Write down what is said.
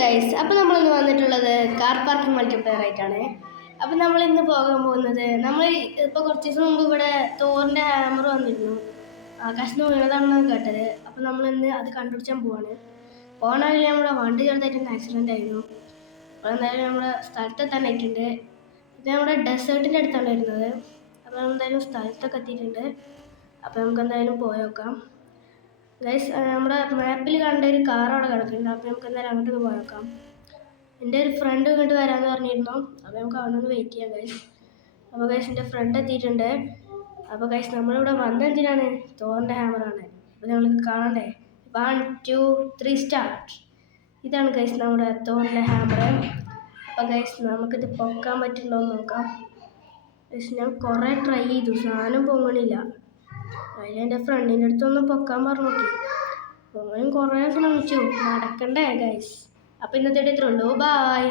Guys, അപ്പോൾ നമ്മളിന്ന് വന്നിട്ടുള്ളത് കാർ പാർക്കിംഗ് മൾട്ടിപ്ലെയർ ആയിട്ടാണ്. അപ്പോൾ നമ്മൾ ഇന്ന് പോകാൻ പോകുന്നത്, നമ്മൾ ഇപ്പോൾ കുറച്ച് ദിവസം മുമ്പ് ഇവിടെ തോറിൻ്റെ ഹാമർ വന്നിരുന്നു, ആകാശത്ത് വീണതാണെന്നാണ് കേട്ടത്. അപ്പോൾ നമ്മൾ ഇന്ന് അത് കണ്ടുപിടിച്ചാൻ പോവാണ്. പോകണ വഴി നമ്മുടെ വണ്ടി ചെറുതായിട്ടൊന്ന് ആക്സിഡൻ്റ് ആയിരുന്നു. അപ്പോൾ എന്തായാലും നമ്മുടെ സ്ഥലത്തെത്താനായിട്ടുണ്ട്. ഇത് നമ്മുടെ ഡെസേർട്ടിൻ്റെ അടുത്താണ് വരുന്നത്. അപ്പോൾ നമ്മൾ എന്തായാലും സ്ഥലത്തൊക്കെ എത്തിയിട്ടുണ്ട്. അപ്പോൾ നമുക്ക് എന്തായാലും പോയേക്കാം. ഗൈസ്, നമ്മുടെ മാപ്പിൽ കണ്ട ഒരു കാർ അവിടെ കിടക്കുന്നുണ്ട്. അപ്പോൾ നമുക്ക് എന്തായാലും അങ്ങോട്ടൊന്ന് പോയേക്കാം. എൻ്റെ ഒരു ഫ്രണ്ട് ഇങ്ങോട്ട് വരാമെന്ന് പറഞ്ഞിരുന്നു. അപ്പോൾ നമുക്ക് അവിടെ നിന്ന് വെയിറ്റ് ചെയ്യാം ഗൈസ്. അപ്പോൾ ഗൈസ്, എൻ്റെ ഫ്രണ്ട് എത്തിയിട്ടുണ്ട്. അപ്പോൾ ഗൈസ്, നമ്മളിവിടെ വന്നെന്തിനാണ്? തോറിൻ്റെ ഹാമറാണ്. അപ്പോൾ ഞങ്ങൾക്ക് കാണണ്ടേ? 1 2 3 സ്റ്റാർട്ട്. ഇതാണ് ഗൈസ് നമ്മുടെ തോറിൻ്റെ ഹാമർ. അപ്പോൾ ഗൈസ്, നമുക്കിത് പൊക്കാൻ പറ്റുന്നുണ്ടോ എന്ന് നോക്കാം. ഗൈസ്, ഞാൻ കുറേ ട്രൈ ചെയ്തു, സാധനം പൊങ്ങണില്ല. അതിലെൻ്റെ ഫ്രണ്ടിൻ്റെ അടുത്തൊന്ന് പൊക്കാൻ പറഞ്ഞു നോക്കി. ഓനും കുറേ ശ്രമിച്ചു, നടക്കണ്ടേ ഗൈസ്. അപ്പോൾ ഇന്നത്തെ ഇത്രയുള്ളൂ. ബായ്.